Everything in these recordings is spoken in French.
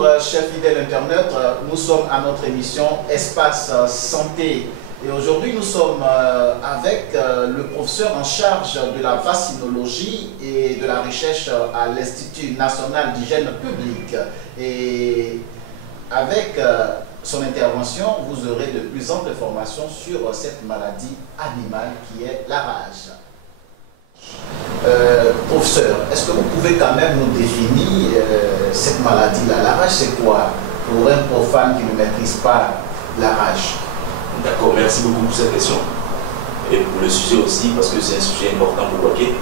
Bonjour chers fidèles internautes, nous sommes à notre émission Espace Santé et aujourd'hui nous sommes avec le professeur en charge de la vaccinologie et de la recherche à l'Institut national d'hygiène publique et avec son intervention vous aurez de plus amples informations sur cette maladie animale qui est la rage. Professeur, est-ce que vous pouvez quand même nous définir cette maladie-là? La rage, c'est quoi pour un profane qui ne maîtrise pas la rage? D'accord, merci beaucoup pour cette question et pour le sujet aussi parce que c'est un sujet important pour Waké.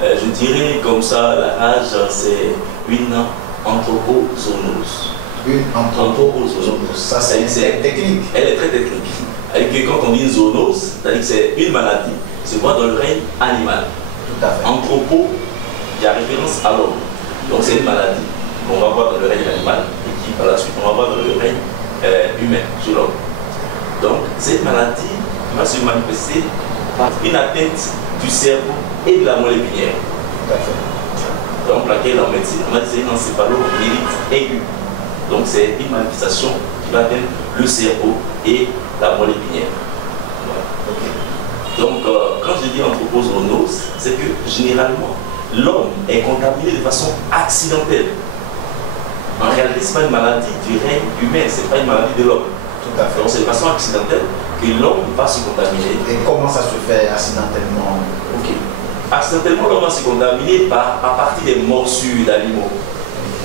Je dirais comme ça, la rage, c'est une anthropozoonose. Une anthropozoonose, ça c'est technique. Elle est très technique. Et quand on dit une zoonose, c'est-à-dire que c'est une maladie, c'est moi dans le règne animal. Tout à fait. Anthropo, il y a référence à l'homme. Donc c'est une maladie qu'on va voir dans le règne animal et qui par la suite on va voir dans le règne humain, chez l'homme. Donc cette maladie va se manifester par une atteinte du cerveau et de la moelle épinière. Tout à fait. Donc laquelle en médecine, on va dire une encéphalomyélite aiguë. Donc c'est une manifestation qui va atteindre le cerveau et la moelle épinière. Voilà. Okay. Donc, quand je dis anthropozoonose, c'est que généralement, l'homme est contaminé de façon accidentelle. En réalité, ce n'est pas une maladie du règne humain, ce n'est pas une maladie de l'homme. Tout à fait. Donc, c'est de façon accidentelle que l'homme va se contaminer. Et comment ça se fait accidentellement? Ok. Accidentellement, l'homme va se contaminer à partir des morsures d'animaux.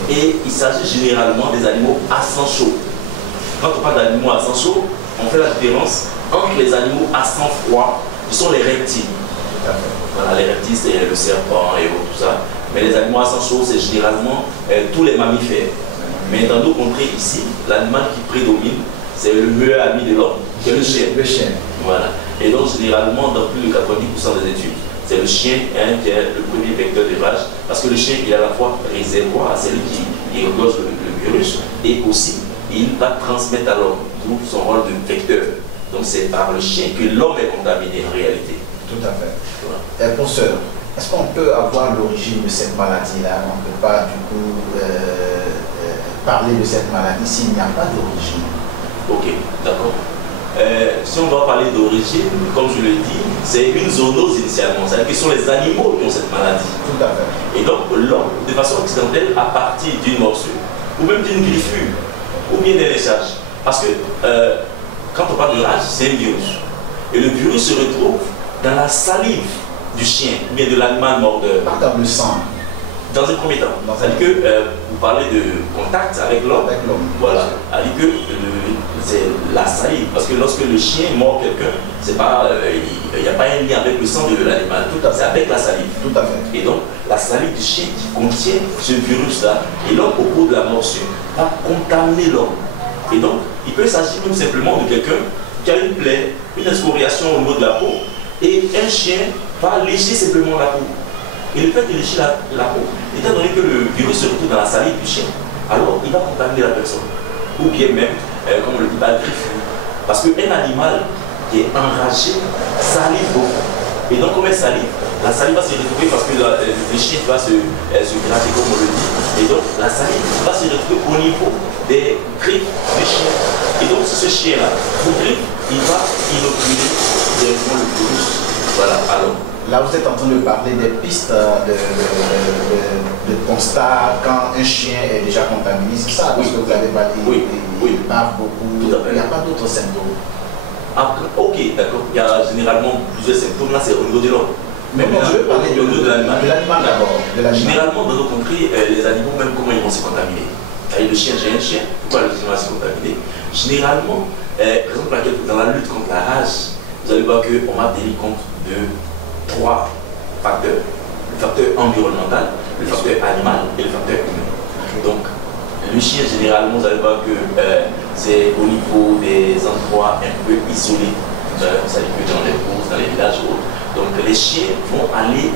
Et il s'agit généralement des animaux à sang chaud. Quand on parle d'animaux à sang chaud, on fait la différence entre les animaux à sang froid, qui sont les reptiles. Voilà, les reptiles, c'est le serpent et tout ça. Mais les animaux à sang chaud, c'est généralement tous les mammifères. Mais dans nos contrées ici, l'animal qui prédomine, c'est le meilleur ami de l'homme, qui est le chien. Le chien. Voilà. Et donc, généralement, dans plus de 90% des études, c'est le chien qui est le premier vecteur de rage. Parce que le chien, il est à la fois réservoir, c'est lui qui regorge le virus, et aussi, il va transmettre à l'homme, d'où son rôle de vecteur. Donc c'est par le chien que l'homme est contaminé en réalité. Tout à fait. Voilà. Professeur, est-ce qu'on peut avoir l'origine de cette maladie-là? On ne peut pas du coup parler de cette maladie s'il n'y a pas d'origine. Ok, d'accord. Si on doit parler d'origine, comme je le dis, c'est une zoonose initialement. C'est-à-dire que ce sont les animaux qui ont cette maladie. Tout à fait. Et donc l'homme, de façon accidentelle, à partir d'une morsure, ou même d'une griffure, ou bien d'un léchage. Parce que quand on parle de rage, c'est un virus. Et le virus se retrouve dans la salive du chien, ou bien de l'animal mordeur. Dans le sang. Dans un premier temps. C'est-à-dire que vous parlez de contact avec l'homme. Voilà. C'est-à-dire que c'est la salive. Parce que lorsque le chien mord quelqu'un, c'est pas, il n'y a pas un lien avec le sang de l'animal. C'est avec la salive. Tout à fait. Et donc, la salive du chien qui contient ce virus-là, et l'homme, au cours de la morsure, va contaminer l'homme. Et donc, il peut s'agir tout simplement de quelqu'un qui a une plaie, une excoriation au niveau de la peau, et un chien va lécher simplement la peau. Et le fait de lécher la peau, étant donné que le virus se retrouve dans la salive du chien, alors il va contaminer la personne. Ou bien même, comme on le dit, la griffure. Parce qu'un animal qui est enragé salive beaucoup. Et donc, comme elle salive, la salive va se retrouver parce que le chien va se gratter, comme on le dit. Et donc, la salive va se retrouver au niveau des griffes du chien. Et donc, si ce chien-là vous griffe, il va inoculer directement le virus. Voilà, alors. Là, vous êtes en train de parler des pistes de constat quand un chien est déjà contaminé. C'est ça, parce que vous avez parlé. Il bave beaucoup. Tout à fait. Il n'y a pas d'autres symptômes. Après, ok, d'accord. Il y a généralement plusieurs symptômes. Là, c'est au niveau de l'homme. Mais bon, je veux parler au niveau de l'animal. De l'animal d'abord. Généralement, dans nos contrées, les animaux, même comment ils vont se contaminer. Avec le chien, j'ai un chien. Pourquoi le chien va se contaminer? Généralement, raison pour laquelle dans la lutte contre la rage, vous allez voir qu'on va tenir compte de 3 facteurs. Le facteur environnemental, le facteur animal et le facteur humain. Donc, le chien, généralement, vous allez voir que c'est au niveau des endroits un peu isolés. C'est-à-dire que dans les courses, dans les villages ou autres. Donc, les chiens vont aller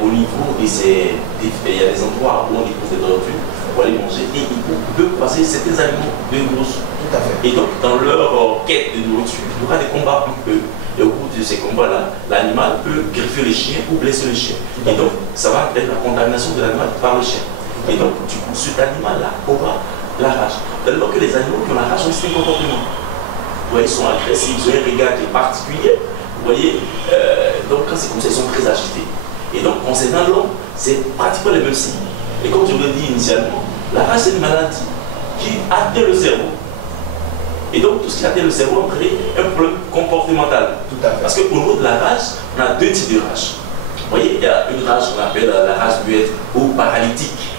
au niveau de ces... Il y a des endroits où on dépose des ordures pour aller manger et ils peuvent passer certains aliments de grosse. Tout à fait. Et donc, dans leur quête de nourriture, il y aura des combats entre eux. Et au cours de ces combats-là, l'animal peut griffer le chien ou blesser le chien. Et donc, ça va être la contamination de l'animal par le chien. Et donc, du coup, cet animal-là aura la rage. Alors que les animaux qui ont la rage ont un comportement. Vous voyez, ils sont agressifs, ils ont un regard qui est particulier. Vous voyez, donc quand c'est comme ça, ils sont très agités. Et donc, concernant l'homme, c'est pratiquement les mêmes signes. Et comme je vous l'ai dit initialement, la rage, c'est une maladie qui atteint le cerveau. Et donc, tout ce qui atteint le cerveau a créé un problème comportemental. Tout à fait. Parce qu'au niveau de la rage, on a deux types de rage. Vous voyez, il y a une rage qu'on appelle la rage muette ou paralytique.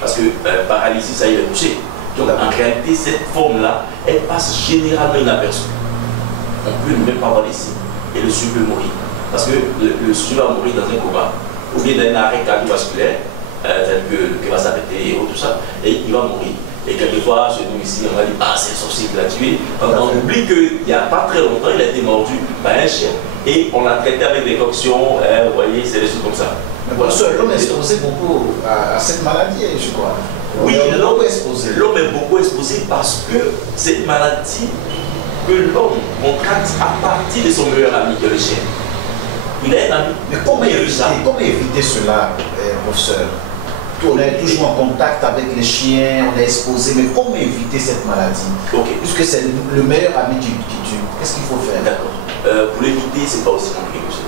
Parce que paralysie, ça y est touché. Donc, en réalité, cette forme-là, elle passe généralement inaperçue. On ne peut même pas voir les signes. Et le sujet peut mourir. Parce que le sujet va mourir dans un coma, ou bien dans un arrêt cardiovasculaire, tel que le cœur va s'arrêter et tout ça, et il va mourir. Et quelquefois, chez nous ici, on va dire, ah, c'est un sorcier qui l'a tué. On oublie qu'il n'y a pas très longtemps, il a été mordu par un chien. Et on l'a traité avec des coctions, vous voyez, c'est des choses comme ça. Voilà. L'homme est exposé beaucoup à cette maladie, je crois. Oui, l'homme est beaucoup exposé parce que c'est une maladie que l'homme contracte à partir de son meilleur ami, qui est le chien. Il a un ami. Mais comment éviter cela, professeur? On est toujours en contact avec les chiens, on est exposé, mais comment éviter cette maladie? Puisque c'est le meilleur ami qui tue. Qu'est-ce qu'il faut faire? D'accord. Pour l'éviter, c'est pas aussi compliqué que ça.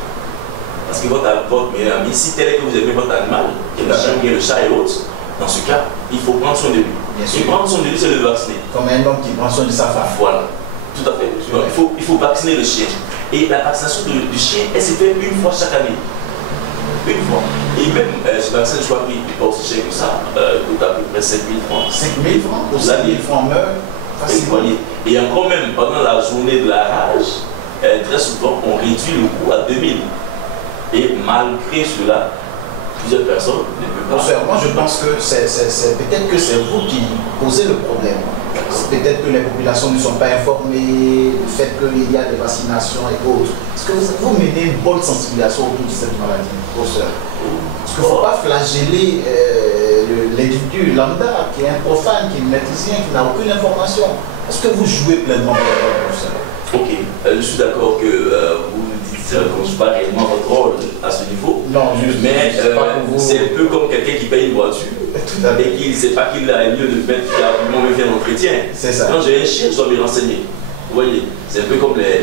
Parce que votre meilleur ami, si tel est que vous aimez votre animal, qui est le chien, qui est le chat et autres, dans ce cas, il faut prendre soin de lui. Et prendre soin de lui, c'est le vacciner. Comme un homme qui prend soin de sa femme. Voilà. Tout à fait. Donc, il faut vacciner le chien. Et la vaccination du chien, elle se fait une fois chaque année. Une fois. Et même ce vaccin, je crois qu'il n'est pas aussi cher que ça, coûte à peu près 5 000 francs. 5 000 francs? Pour 5 000 francs meurent facilement. Et encore même, pendant la journée de la rage, très souvent, on réduit le coût à 2 000. Et malgré cela, plusieurs personnes ne peuvent pas. Moi, je pense que peut-être que c'est vous qui posez le problème. Peut-être que les populations ne sont pas informées, le fait qu'il y a des vaccinations et autres. Est-ce que vous menez une bonne sensibilisation autour de cette maladie, professeur? Parce qu'il ne faut pas flageller l'individu lambda, qui est un profane, qui est un maîtrisien, qui n'a aucune information. Est-ce que vous jouez pleinement votre rôle, professeur? Ok, je suis d'accord que vous nous dites qu'on ne joue pas réellement votre rôle à ce niveau. Non, mais c'est un peu comme quelqu'un qui paye une voiture et qui ne sait pas qu'il a lieu de mettre fiablement me faire l'entretien. C'est ça. Quand j'ai un chien, je dois me renseigner. Vous voyez, c'est un peu comme les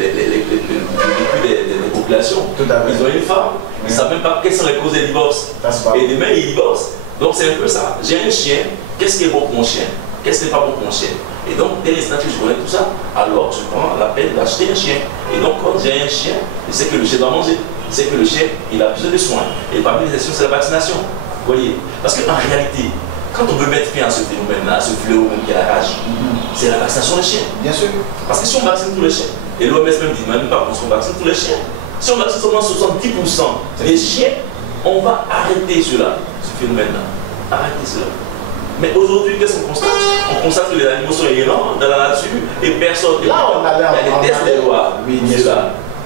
populations. Ils ont une femme, ils ne savent même pas quelles sont les causes des divorces. Et demain, ils divorcent. Donc c'est un peu ça. J'ai un chien, qu'est-ce qui est bon pour mon chien? Qu'est-ce qui n'est pas bon pour mon chien? Et donc, dès l'instant que je connais tout ça, alors je prends la peine d'acheter un chien. Et donc, quand j'ai un chien, je sais que le chien doit manger. Je sais que le chien, il a besoin de soins. Et parmi les actions, c'est la vaccination. Vous voyez? Parce qu'en réalité, quand on veut mettre fin à ce phénomène-là, à ce fléau même qui est la rage, c'est la vaccination des chiens. Bien sûr. Parce que si on vaccine tous les chiens, et l'OMS même dit, même pas qu'on vaccine tous les chiens, si on vaccine seulement 70% des chiens, on va arrêter cela, ce phénomène-là. Arrêter cela. Mais aujourd'hui, qu'est-ce qu'on constate? On constate que les animaux sont errants dans la nature et personne. Là, on allait il y a des tests de loi. Oui, bien sûr.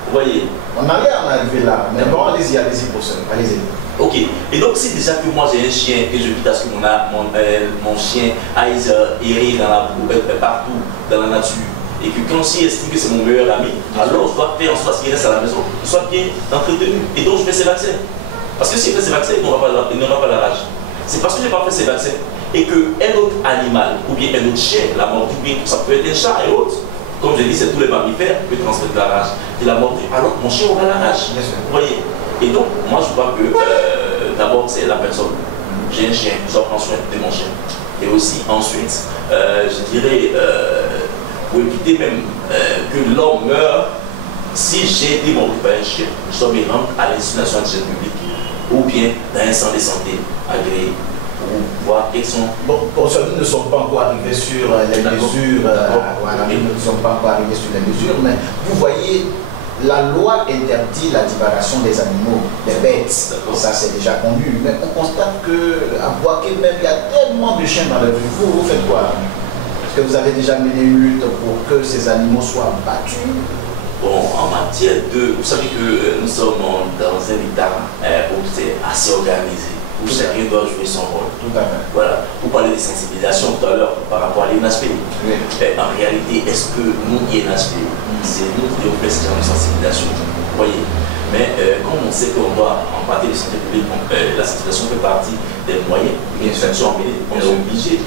Vous voyez? On allait en arriver là. Mais bon, allez-y, professeur. Allez-y. Ok. Et donc, si déjà que moi j'ai un chien et je vis à ce que mon chien aille errer dans la boue, partout dans la nature, et que quand le chien estime que c'est mon meilleur ami, alors je dois faire en sorte qu'il reste à la maison, qu'il soit bien entretenu. Et donc, je fais ces vaccins. Parce que si je fais ces vaccins, il n'aura pas la rage. C'est parce que je n'ai pas fait ces vaccins et qu'un autre animal ou bien un autre chien l'a mordu, bien ça peut être un chat et autres. Comme je dis, c'est tous les mammifères qui peuvent transmettre la rage. Il l'a mordu, alors mon chien aura la rage. Vous voyez? Et donc, moi je vois que d'abord c'est la personne. J'ai un chien, je dois prendre soin de mon chien. Et aussi, ensuite, je dirais, pour éviter même que l'homme meure, si j'ai été mordu par un chien, je dois me rendre à l'Institut national de santé publique ou bien dans un centre de santé agréé pour voir quels sont. Bon, nous ne sommes pas encore arrivés sur les mesures. Voilà, nous ne sommes pas encore arrivés sur les mesures, mais vous voyez, la loi interdit la divagation des animaux, des bêtes. Ça, c'est déjà connu. Mais on constate qu'à Boaké même, il y a tellement de chiens dans la rue. Vous faites quoi? Est-ce que vous avez déjà mené une lutte pour que ces animaux soient battus? Bon, en matière de... Vous savez que nous sommes dans un état où c'est assez organisé, où chacun doit jouer son rôle. Tout à fait. Voilà. Vous parlez de sensibilisation tout à l'heure par rapport à l'INASP. Oui. En réalité, est-ce que nous, INASP, c'est nous qui devons faire ce genre de sensibilisation? Vous voyez? Mais comme on sait qu'on doit en partie de santé publique, la sensibilisation fait partie des moyens, bien sûr, on est obligé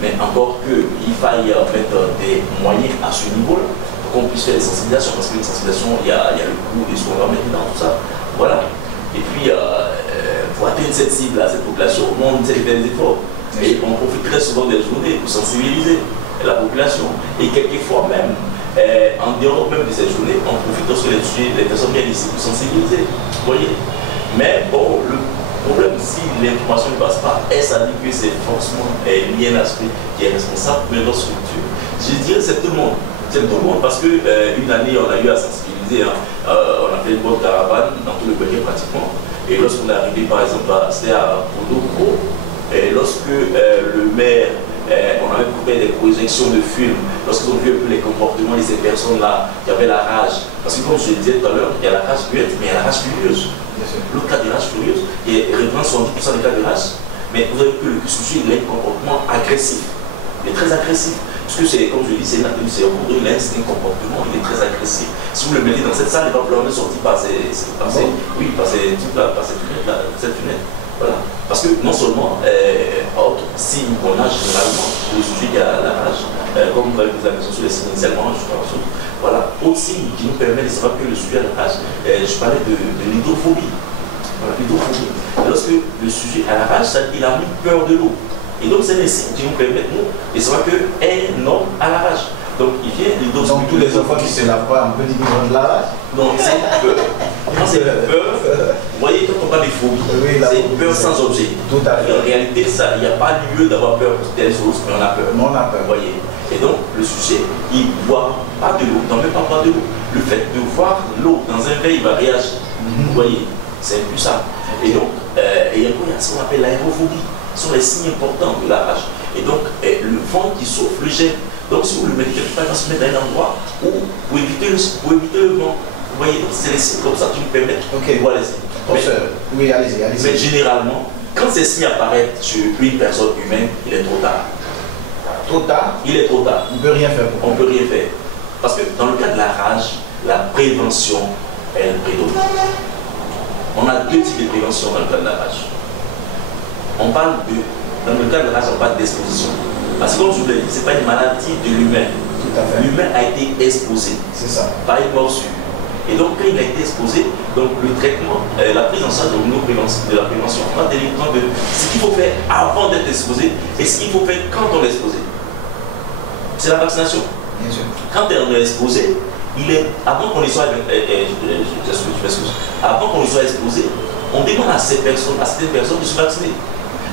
mais encore qu'il faille mettre des moyens à ce niveau-là pour qu'on puisse faire des sensibilisations, parce qu'une sensibilisation, il y a le coût et ce qu'on va mettre dans tout ça. Voilà. Et puis, pour atteindre cette cible, cette population, on essaie de faire des efforts. Et on profite très souvent des journées pour sensibiliser la population. Et quelquefois même, en dehors même de ces journées, on profite lorsque les personnes viennent ici pour sensibiliser. Vous voyez. Mais bon, le problème, si l'information ne passe pas, est-ce à dire que c'est forcément lié à l'aspect qui est responsable de notre structure? Je dirais c'est tout le monde. C'est tout le monde parce qu'une année, on a eu à sensibiliser. On a fait une bonne caravane dans tout le pays pratiquement. Et lorsqu'on est arrivé, par exemple, c'était à Podoko, et lorsque le maire, on avait fait des projections de films, lorsqu'ils ont vu un peu les comportements de ces personnes-là qui avaient la rage. Parce que comme je le disais tout à l'heure, il y a la rage muette, mais il y a la rage furieuse. L'autre cas de rage furieuse, qui représente 70% des cas de rage. Mais vous avez vu que le sujet, il a un comportement agressif. Il est très agressif. Parce que c'est, comme je dis, c'est un comportement, il est très agressif. Si vous le mettez dans cette salle, il va vouloir me sortir par cette fenêtre. Voilà. Parce que non seulement, autre signe qu'on a généralement pour le sujet qui a la rage, comme vous avez posé la question sur les signes initialement, je pense, voilà, autre signe qui nous permet de savoir que le sujet a la rage, je parlais de l'hydrophobie. Voilà, l'hydrophobie. Lorsque le sujet a la rage, ça dit qu'il a mis peur de l'eau. Et donc, c'est les signes qui nous permettent, nous, de savoir qu'un homme a la rage. Donc, il vient l'hydrophobie. Donc, tous les enfants qui se lavent pas, on peut dire qu'ils ont de la rage. Non, c'est peur. Quand c'est peur, vous voyez, quand on parle de phobie, c'est peur sans objet. Tout à fait. En réalité, il n'y a pas lieu d'avoir peur pour telle chose, mais on a peur. Mais on a peur. Vous voyez. Et donc, le sujet, il ne boit pas de l'eau, il n'en met pas boire de l'eau. Le fait de voir l'eau dans un verre, il va réagir. Vous voyez, c'est un peu ça. Et donc, il y a ce qu'on appelle l'aérophobie. Ce sont les signes importants de la rage. Et donc, le vent qui souffle le gène. Donc, si vous le mettez quelque part, il va se mettre à un endroit où, pour éviter le vent. Vous voyez, c'est les signes comme ça qui nous permettent de voir les signes. Oui, allez-y. Mais généralement, quand ces signes apparaissent sur une personne humaine, il est trop tard. Trop tard? Il est trop tard. On ne peut rien faire pour On ne peut rien faire. Parce que dans le cas de la rage, la prévention, elle prédomine. On a deux types de prévention dans le cas de la rage. On parle dans le cas de la rage, on parle d'exposition. Parce que comme je vous l'ai dit, ce n'est pas une maladie de l'humain. L'humain a été exposé par une morsure. Et donc, quand il a été exposé, donc le traitement, la prise en charge de la prévention, on va tenir compte de ce qu'il faut faire avant d'être exposé et ce qu'il faut faire quand on est exposé. C'est la vaccination. Bien sûr. Quand on est exposé, avant qu'on y soit, avant qu'on y soit exposé, on demande à certaines personnes de se vacciner.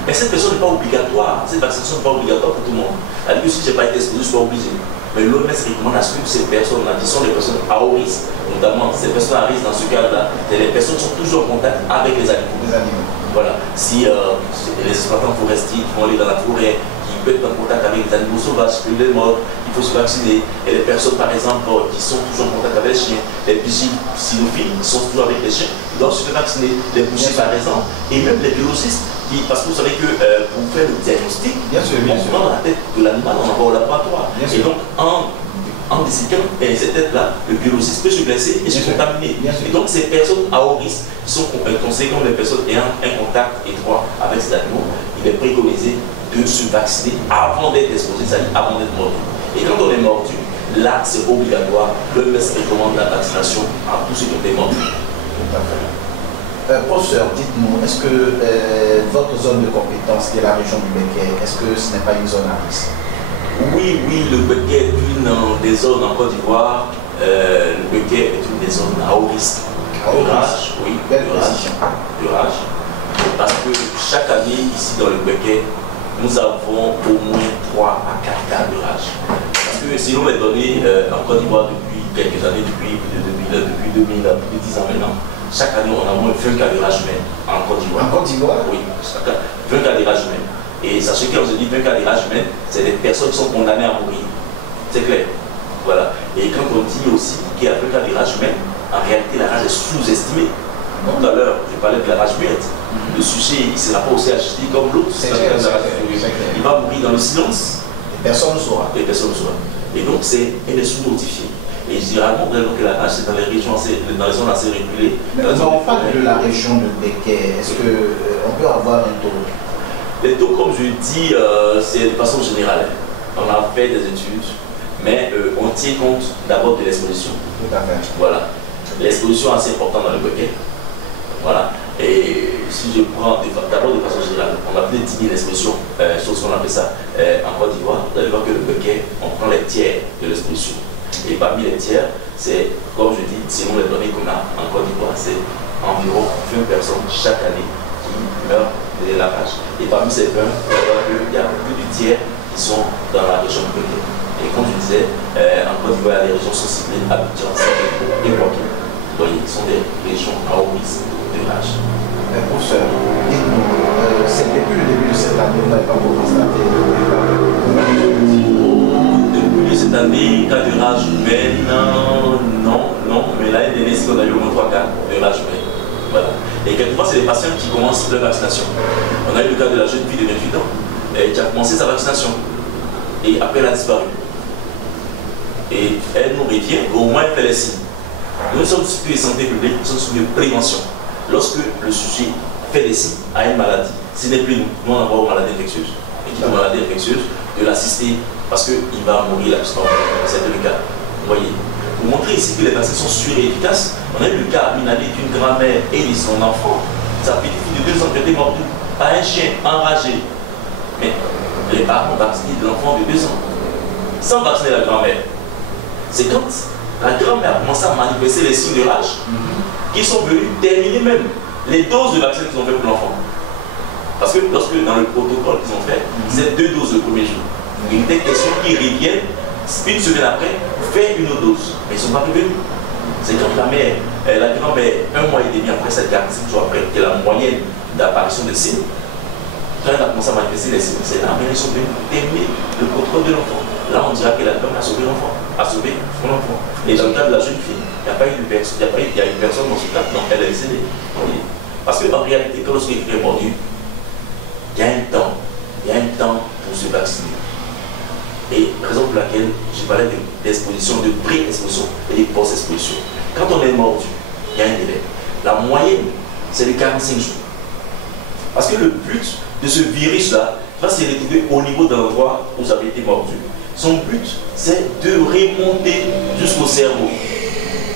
Mais cette personne n'est pas obligatoire, cette vaccination n'est pas obligatoire pour tout le monde. C'est-à-dire que si je n'ai pas été exposé, je ne suis pas obligé. Mais l'OMS recommande à ce que ces personnes-là, qui sont les personnes à haut risque, notamment ces personnes à risque dans ce cas-là, les personnes sont toujours en contact avec les animaux. Voilà. Si les exploitants forestiers qui vont aller dans la forêt, qui peuvent être en contact avec les animaux sauvages, qui les morts, il faut se vacciner. Et les personnes, par exemple, qui sont toujours en contact avec les chiens, les vigiles cynophiles, qui sont toujours avec les chiens, ils doivent se faire vacciner. Les bouchers, par exemple, et même les biologistes. Parce que vous savez que pour faire le diagnostic, on prend la tête de l'animal, on envoie au laboratoire. Et donc, en disséquant cette tête-là, le biologiste peut se blesser et se contaminer. Et donc, ces personnes à haut risque, qui sont considérées comme les personnes ayant un contact étroit avec ces animaux, il est préconisé de se vacciner avant d'être exposé, c'est-à-dire avant d'être mordu. Et quand on est mordu, là, c'est obligatoire. L'OMS recommande la vaccination à tous ceux qui ont été mordus. Professeur, dites-nous, est-ce que votre zone de compétence, qui est la région du Béquet, est-ce que ce n'est pas une zone à risque? Oui, le Béquet est une des zones en Côte d'Ivoire. Le Béquet est une des zones à haut risque. De rage, oui, de rage. Parce que chaque année, ici dans le Béquet, nous avons au moins 3 à 4 cas de rage. Parce que sinon, les données en Côte d'Ivoire depuis quelques années, depuis 10 ans maintenant, chaque année, on a au moins 20 cas de rage humaine en Côte d'Ivoire. En Côte d'Ivoire? Oui, 20 cas de rage humaine. Et sachez que quand je dis 20 cas de rage humaine, c'est des personnes qui sont condamnées à mourir. C'est clair. Voilà. Et quand on dit aussi qu'il y a 20 cas de rage humaine, en réalité, la rage est sous-estimée. Tout à l'heure, je parlais de la rage muette. Le sujet, il ne sera pas aussi agité comme l'autre. Il va mourir dans le silence. Et personne ne saura. Et personne ne saura. Et donc, elle est sous-notifiée. Et généralement, que la rage, c'est dans les régions, dans les zones assez reculées. Mais on parle de la région de Béquet. Est-ce qu'on peut avoir un taux? Les taux, comme je dis, c'est de façon générale. On a fait des études, mais on tient compte d'abord de l'exposition. Tout à fait. Voilà. L'exposition est assez importante dans le bouquet. Voilà. Et si je prends d'abord de façon générale, on a plus de 10 000 expositions, chose qu'on appelle ça en Côte d'Ivoire. Vous allez voir que le bouquet, on prend les tiers de l'exposition. Et parmi les tiers, c'est, comme je dis, selon les données qu'on a en Côte d'Ivoire, c'est environ 20 personnes chaque année qui meurent de la rage. Et parmi ces 20, il y a plus du tiers qui sont dans la région de Bouquet. Et comme je disais, en Côte d'Ivoire, les régions sont ciblées, Abidjan, Saint-Péco et Boaké. Vous voyez, ce sont des régions à haut risque de rage. Professeur, dites-nous, c'est depuis le début de cette année, vous n'avez pas constaté depuis cette année, cas de rage humaine, non, mais l'année dernière, on a eu au moins 3 cas de rage humaine. Voilà. Et quelquefois, c'est les patients qui commencent leur vaccination. On a eu le cas de la jeune fille de 28 ans qui a commencé sa vaccination et après elle a disparu. Et elle nous revient, au moins elle fait les signes. Nous sommes sur de santé publique, nous sommes sur de prévention. Lorsque le sujet fait des signes à une maladie, ce n'est plus nous, nous on envoie aux maladies infectieuses. Et qui est maladie infectieuse, de l'assister parce qu'il va mourir la plupart du temps. C'est le cas. Vous voyez. Pour montrer ici que les vaccins sont sûrs et efficaces, on a eu le cas une année d'une grand-mère et de son enfant, sa petite fille de 2 ans qui a été mordue par un chien enragé. Mais les parents ont vacciné l'enfant de 2 ans sans vacciner la grand-mère. C'est quand la grand-mère a commencé à manifester les signes de rage qui sont venus terminer même les doses de vaccins qu'ils ont fait pour l'enfant. Parce que lorsque dans le protocole qu'ils ont fait, c'est 2 doses le premier jour. Il était question qu'ils reviennent une semaine après faire une autre dose. Mais ils ne sont pas revenus. C'est quand la grand-mère, 1 mois et demi après, cette 45 jours après, qui est la moyenne d'apparition des signes, quand elle a commencé à manifester les signes, c'est là, mais ils sont venus terminer le protocole de l'enfant. Là, on dira que la grand-mère a sauvé l'enfant, a sauvé son enfant. Et dans le cas de la jeune fille, il n'y a pas eu de personne, il y a une personne dans ce cas, donc elle est décédée. Parce qu'en réalité, quand lorsqu'il est mordu, il y a un temps pour se vacciner. Et raison pour laquelle je parlais d'exposition, de pré-exposition et de post-exposition. Quand on est mordu, il y a un délai. La moyenne, c'est de 45 jours. Parce que le but de ce virus-là va se retrouver au niveau de l'endroit où vous avez été mordu. Son but, c'est de remonter jusqu'au cerveau.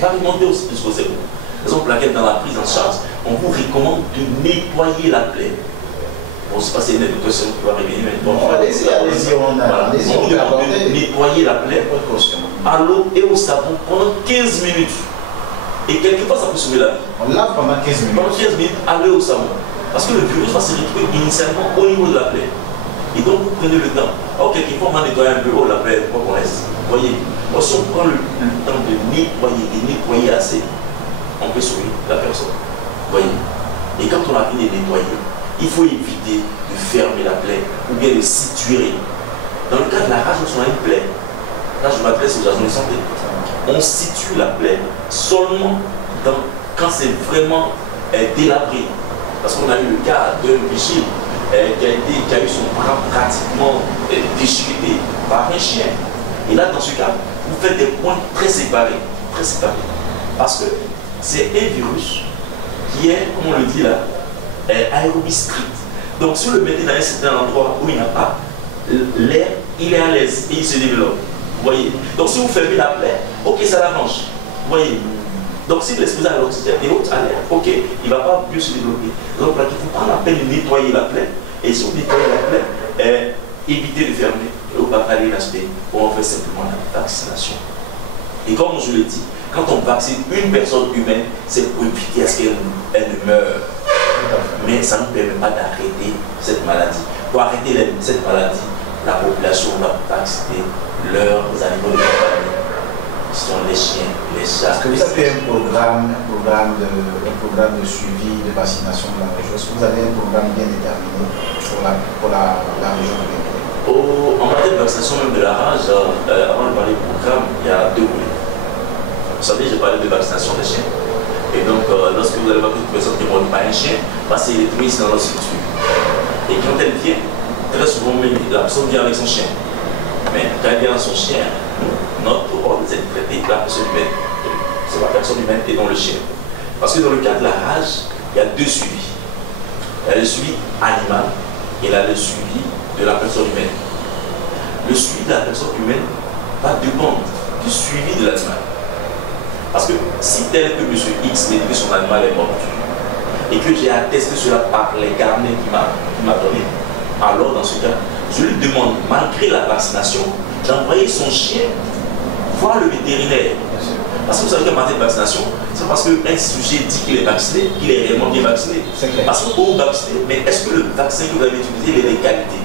Pas remonter jusqu'au cerveau. Raison pour laquelle, dans la prise en charge, on vous recommande de nettoyer la plaie. Bon, je ne sais pas si c'est une question qui va revenir, mais bon, allez-y, on vous demande de nettoyer la plaie à l'eau et au savon pendant 15 minutes. Et quelquefois, ça peut sauver la vie. On lave pendant 15 minutes. Pendant 15 minutes, à l'eau et au savon. Parce que le virus va se retrouver initialement au niveau de la plaie. Et donc, vous prenez le temps. Alors, quelquefois, on va nettoyer un peu haut la plaie pour qu'on laisse. Vous voyez, si on prend le temps de nettoyer assez, on peut sauver la personne. Vous voyez. Et quand on a fini de nettoyer, il faut éviter de fermer la plaie ou bien de situer. Dans le cas de la rage, on a une plaie. Là, je m'adresse aux agents de santé. On situe la plaie seulement quand c'est vraiment délabré. Parce qu'on a eu le cas d'un vigile qui a eu son bras pratiquement déchiré par un chien. Et là, dans ce cas, vous faites des points très séparés. Très séparés. Parce que c'est un virus qui est, comme on le dit là, aérobie strict. Donc si vous le mettez dans un certain endroit où il n'y a pas l'air, il est à l'aise et il se développe. Vous voyez. Donc si vous fermez la plaie, ok, ça l'arrange. Vous voyez. Donc si vous l'exposez à l'oxygène et autres à l'air, ok, il ne va pas mieux se développer. Donc là, il faut prendre la peine de nettoyer la plaie. Et si vous nettoyez la plaie, évitez de fermer. Et vous pas aller l'acheter. On fait simplement la vaccination. Et comme je l'ai dit, quand on vaccine une personne humaine, c'est pour éviter à ce qu'elle ne meure. Mais ça ne nous permet pas d'arrêter cette maladie. Pour arrêter cette maladie, la population doit vacciner leurs animaux de compagnie. Ce sont les chiens, les chats. Est-ce que vous avez un programme de suivi de vaccination de la région? Est-ce que vous avez un programme bien déterminé pour la région de Bénin? En matière de vaccination même de la rage, avant de parler du programme, il y a 2 volets. Vous savez, j'ai parlé de vaccination des chiens. Et donc, lorsque vous allez voir qu'une personne qui est mordue par un chien, c'est électrolyse dans notre structure. Et quand elle vient, très souvent, la personne vient avec son chien. Mais quand elle vient avec son chien, notre rôle, c'est de traiter la personne humaine. C'est la personne humaine et non le chien. Parce que dans le cas de la rage, il y a 2 suivis. Il y a le suivi animal il a le suivi de la personne humaine. Le suivi de la personne humaine va dépendre du suivi de l'animal. Parce que si tel que M. X m'a dit que son animal est mordu, et que j'ai attesté cela par les carnets qu'il m'a donné, alors dans ce cas, je lui demande, malgré la vaccination, d'envoyer son chien voir le vétérinaire. Parce que vous savez qu'en matière de vaccination, c'est parce qu'un sujet dit qu'il est vacciné, qu'il est réellement bien vacciné. Parce que pour vous vacciner, mais est-ce que le vaccin que vous avez utilisé, il est de qualité?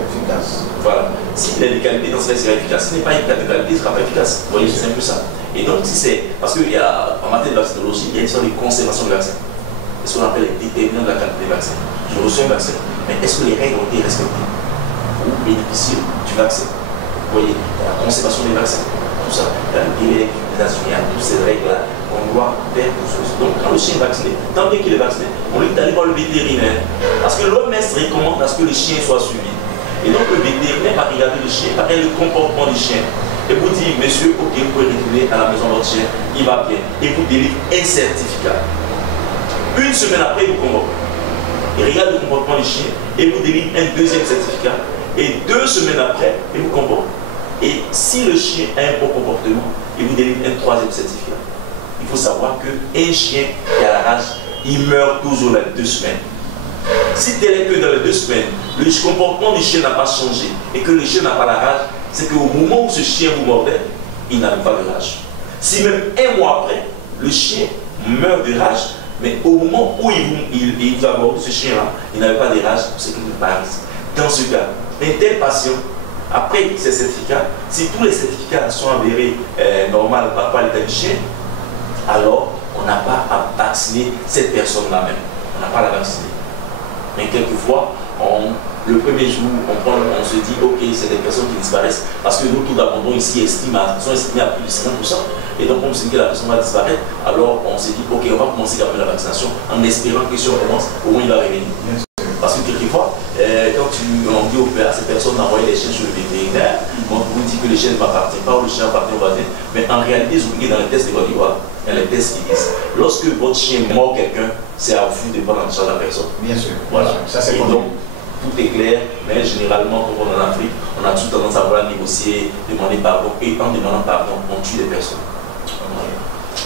Efficace. Voilà. S'il est de qualité, dans ce cas, il sera efficace. S'il n'est pas de qualité, il ne sera pas efficace. Vous voyez, c'est un peu ça. Et donc, si c'est. Parce qu'en matière de vaccinologie, il y a une sorte de conservation de vaccin. C'est ce qu'on appelle les déterminants de la qualité des vaccins. Je reçois un vaccin, mais est-ce que les règles ont été respectées pour bénéficier du vaccin? Vous voyez, la conservation des vaccins, tout ça, il y a le délai d'utilisation, il y a toutes ces règles-là qu'on doit faire pour ceci. Donc, quand le chien est vacciné, tant bien qu'il est vacciné, on lui dit d'aller voir le vétérinaire. Parce que l'OMS recommande à ce que le chien soit suivi. Et donc, le vétérinaire va regarder le chien, va regarder le comportement du chien. Et vous dit, monsieur, ok, vous pouvez retourner à la maison de votre chien, il va bien. Et vous délivre un certificat. Une semaine après, il vous convoque. Il regarde le comportement du chien et vous délivre un deuxième certificat. Et 2 semaines après, il vous convoque. Et si le chien a un bon comportement, il vous délivre un 3e certificat. Il faut savoir qu'un chien qui a la rage, il meurt toujours dans les 2 semaines. Si tel est que dans les 2 semaines, le comportement du chien n'a pas changé et que le chien n'a pas la rage, c'est qu'au moment où ce chien vous mordait, il n'avait pas de rage. Si même 1 mois après, le chien meurt de rage, mais au moment où il vous a mordu ce chien-là, il n'avait pas de rage, c'est qu'il ne pas risque. Dans ce cas, un tel patient, après ces certificats, si tous les certificats sont avérés normaux par rapport à l'état du chien, alors on n'a pas à vacciner cette personne-là même. On n'a pas à la vacciner. Mais quelquefois, le premier jour, on se dit, ok, c'est des personnes qui disparaissent, parce que nos taux d'abandon ici sont estimés à plus de 50%. Et donc, on se dit que la personne va disparaître, alors on se dit, ok, on va commencer à faire la vaccination en espérant que si on commence, au moins il va revenir. Parce que quelquefois, quand on dit à ces personnes d'envoyer les chiens chez le vétérinaire, on vous dit que le chien ne m'appartient pas ou le chien appartient au voisin, mais en réalité, vous voyez dans les tests de Côte d'Ivoire, il y a les tests qui disent, lorsque votre chien mord quelqu'un, c'est à vous de prendre en charge la personne. Bien sûr. Voilà. Ça, c'est donc, tout est clair, mais généralement, quand on est en Afrique, on a toujours tendance à vouloir négocier, demander pardon, et en demandant pardon, on tue des personnes.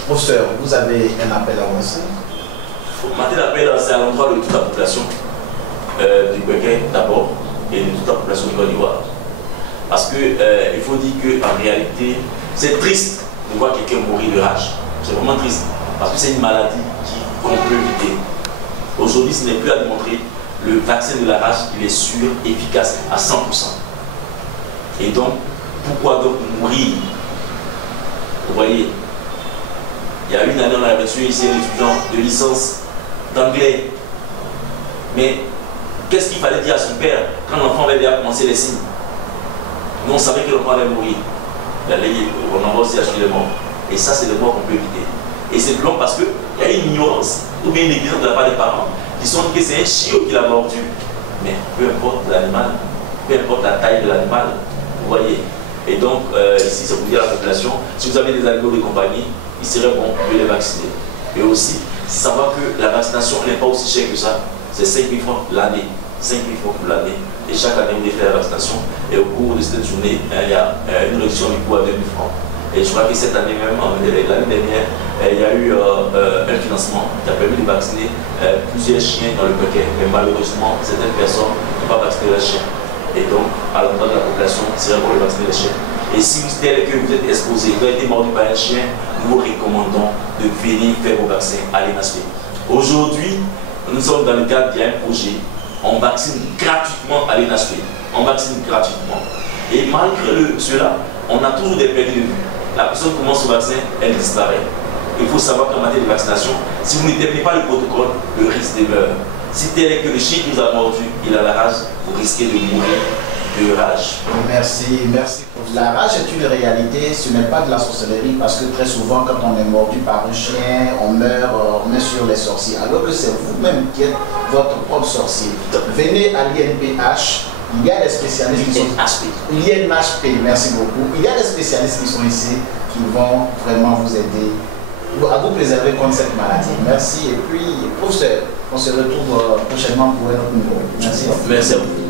Professeur, vous avez un appel à lancer? Mon appel, c'est à l'endroit de toute la population du Béquet d'abord et de toute la population du Côte d'Ivoire. Parce qu'il faut dire qu'en réalité, c'est triste de voir quelqu'un mourir de rage. C'est vraiment triste. Parce que c'est une maladie qu'on peut éviter. Aujourd'hui, ce n'est plus à démontrer. Le vaccin de la rage, il est sûr, efficace à 100%. Et donc, pourquoi donc mourir? Vous voyez, il y a une année, on a reçu ici un étudiant de licence d'anglais. Mais qu'est-ce qu'il fallait dire à son père quand l'enfant avait déjà commencé les signes? Nous, on savait que l'enfant allait mourir. On envoie aussi acheter les morts. Et ça, c'est le mort qu'on peut éviter. Et c'est long parce qu'il y a une ignorance ou bien une négligence de la part des parents qui sont dit que c'est un chiot qui l'a mordu. Mais peu importe l'animal, peu importe la taille de l'animal, vous voyez. Et donc, ici, c'est pour dire à la population, si vous avez des animaux de compagnie, il serait bon de les vacciner. Et aussi, savoir que la vaccination n'est pas aussi chère que ça. C'est 5 000 francs l'année. 5 000 francs pour l'année. Et chaque année, vous devez faire la vaccination. Et au cours de cette journée, il y a une réduction du coût à 2 000 francs. Et je crois que cette année même, l'année dernière, il y a eu un financement qui a permis de vacciner plusieurs chiens dans le Béquet. Mais malheureusement, certaines personnes n'ont pas vacciné leurs chiens. Et donc, à l'endroit de la population, c'est pour vacciner les chiens. Et si tel que vous êtes exposé, vous avez été mordu par un chien, nous vous recommandons de venir faire vos vaccins à l'ENASP. Aujourd'hui, nous sommes dans le cadre d'un projet. On vaccine gratuitement à l'ENASP. On vaccine gratuitement. Et malgré cela, on a toujours des pertes de vue. La personne commence au vaccin, elle disparaît. Il faut savoir qu'en matière de vaccination, si vous ne terminez pas le protocole, le risque demeure. Si tel est que le chien qui vous a mordu, il a la rage, vous risquez de mourir de rage. Merci, merci. La rage est une réalité, ce n'est pas de la sorcellerie parce que très souvent quand on est mordu par un chien, on meurt, on est sur les sorciers. Alors que c'est vous-même qui êtes votre propre sorcier. Venez à l'INPH. Il y a des spécialistes qui sont l'INHP, merci beaucoup. Il y a des spécialistes qui sont ici qui vont vraiment vous aider à vous préserver contre cette maladie. Merci. Et puis, professeur, on se retrouve prochainement pour un autre numéro. Merci. Merci à vous.